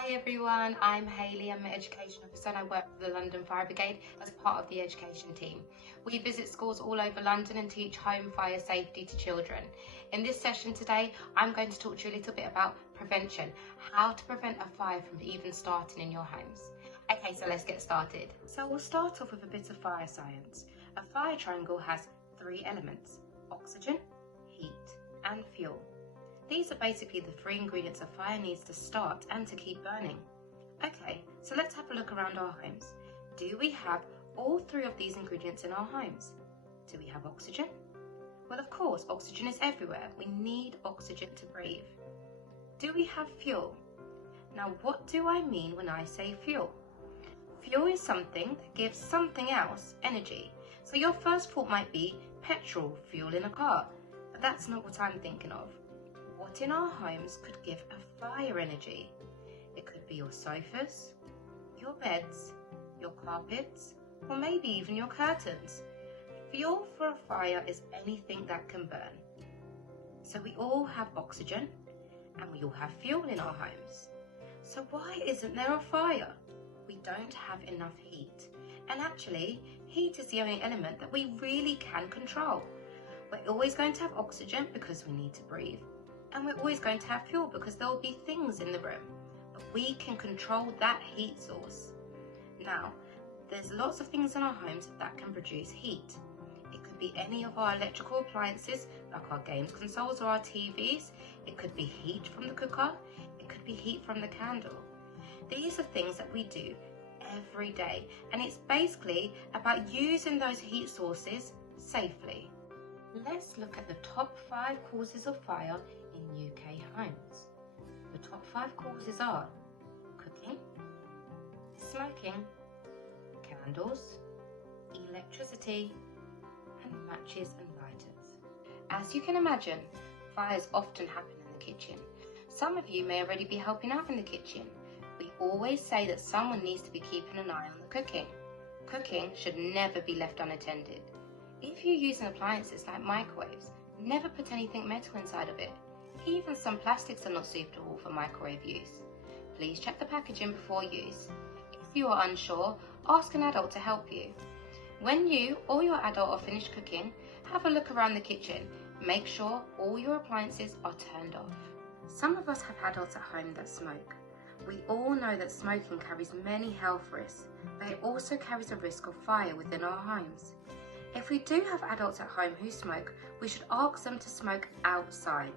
Hi everyone, I'm Hayley. I'm an education officer and I work for the London Fire Brigade as part of the education team. We visit schools all over London and teach home fire safety to children. In this session today, I'm going to talk to you a little bit about prevention, how to prevent a fire from even starting in your homes. Okay, so let's get started. So we'll start off with a bit of fire science. A fire triangle has three elements: oxygen, heat, and fuel. These are basically the three ingredients a fire needs to start and to keep burning. Okay, so let's have a look around our homes. Do we have all three of these ingredients in our homes? Do we have oxygen? Well, of course, oxygen is everywhere. We need oxygen to breathe. Do we have fuel? Now, what do I mean when I say fuel? Fuel is something that gives something else energy. So your first thought might be petrol, fuel in a car, but that's not what I'm thinking of. What in our homes could give a fire energy? It could be your sofas, your beds, your carpets, or maybe even your curtains. Fuel for a fire is anything that can burn. So we all have oxygen and we all have fuel in our homes. So why isn't there a fire? We don't have enough heat. And actually, heat is the only element that we really can control. We're always going to have oxygen because we need to breathe. And we're always going to have fuel because there will be things in the room, but we can control that heat source. Now, there's lots of things in our homes that can produce heat. It could be any of our electrical appliances, like our games consoles or our TVs. It could be heat from the cooker. It could be heat from the candle. These are things that we do every day, and it's basically about using those heat sources safely. Let's look at the top 5 causes of fire in UK homes. The top 5 causes are cooking, smoking, candles, electricity, and matches and lighters. As you can imagine, fires often happen in the kitchen. Some of you may already be helping out in the kitchen. We always say that someone needs to be keeping an eye on the cooking. Cooking should never be left unattended. If you're using appliances like microwaves, never put anything metal inside of it. Even some plastics are not suitable for microwave use. Please check the packaging before use. If you are unsure, ask an adult to help you. When you or your adult are finished cooking, have a look around the kitchen. Make sure all your appliances are turned off. Some of us have adults at home that smoke. We all know that smoking carries many health risks, but it also carries a risk of fire within our homes. If we do have adults at home who smoke, we should ask them to smoke outside.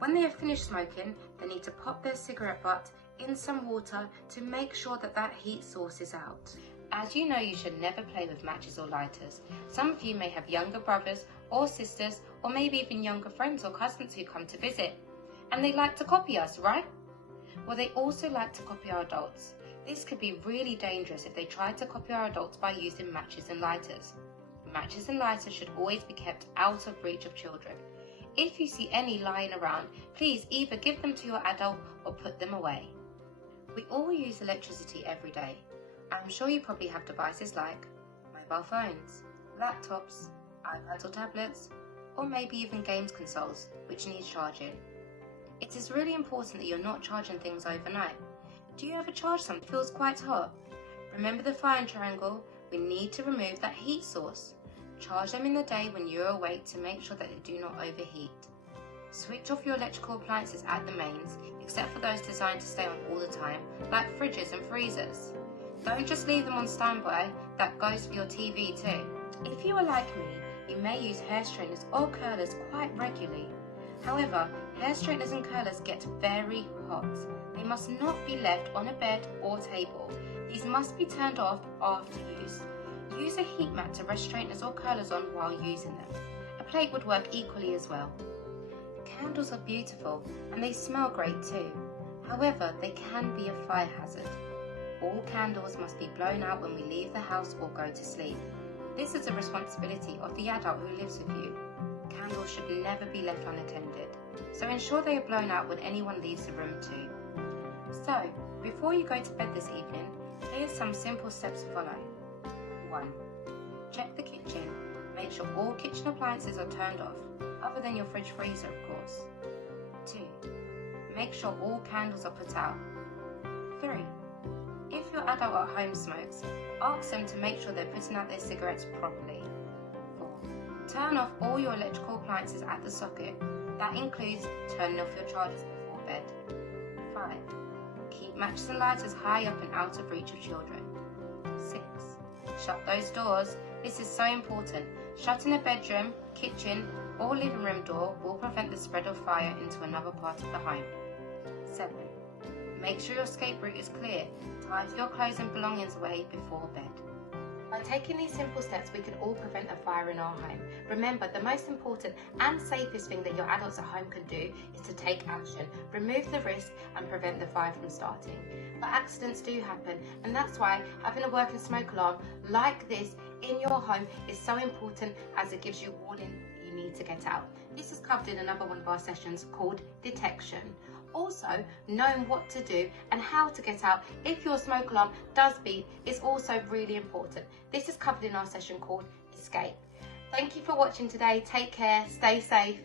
When they have finished smoking, they need to pop their cigarette butt in some water to make sure that that heat source is out. As you know, you should never play with matches or lighters. Some of you may have younger brothers or sisters, or maybe even younger friends or cousins who come to visit, and they like to copy us, right? Well, they also like to copy our adults. This could be really dangerous if they try to copy our adults by using matches and lighters. Matches and lighters should always be kept out of reach of children. If you see any lying around, please either give them to your adult or put them away. We all use electricity every day. I'm sure you probably have devices like mobile phones, laptops, iPads or tablets, or maybe even games consoles, which need charging. It is really important that you're not charging things overnight. Do you ever charge something that feels quite hot? Remember the fire triangle? We need to remove that heat source. Charge them in the day when you're awake to make sure that they do not overheat. Switch off your electrical appliances at the mains, except for those designed to stay on all the time, like fridges and freezers. Don't just leave them on standby, that goes for your TV too. If you are like me, you may use hair straighteners or curlers quite regularly. However, hair straighteners and curlers get very hot. They must not be left on a bed or table. These must be turned off after use. Use a heat mat to rest straighteners or curlers on while using them. A plate would work equally as well. Candles are beautiful and they smell great too. However, they can be a fire hazard. All candles must be blown out when we leave the house or go to sleep. This is a responsibility of the adult who lives with you. Candles should never be left unattended, so ensure they are blown out when anyone leaves the room too. So, before you go to bed this evening, here's some simple steps to follow. 1. Check the kitchen. Make sure all kitchen appliances are turned off, other than your fridge freezer of course. 2. Make sure all candles are put out. 3. If your adult at home smokes, ask them to make sure they're putting out their cigarettes properly. 4. Turn off all your electrical appliances at the socket. That includes turning off your chargers before bed. 5. Keep matches and lighters high up and out of reach of children. 6. Shut those doors. This is so important. Shutting a bedroom, kitchen or living room door will prevent the spread of fire into another part of the home. 7. Make sure your escape route is clear. Tidy your clothes and belongings away before bed. By taking these simple steps, we can all prevent a fire in our home. Remember, the most important and safest thing that your adults at home can do is to take action, remove the risk and prevent the fire from starting. But accidents do happen, and that's why having a working smoke alarm like this in your home is so important, as it gives you warning you need to get out. This is covered in another one of our sessions called detection. Also, knowing what to do and how to get out if your smoke alarm does beep is also really important. This is covered in our session called Escape. Thank you for watching today. Take care, stay safe.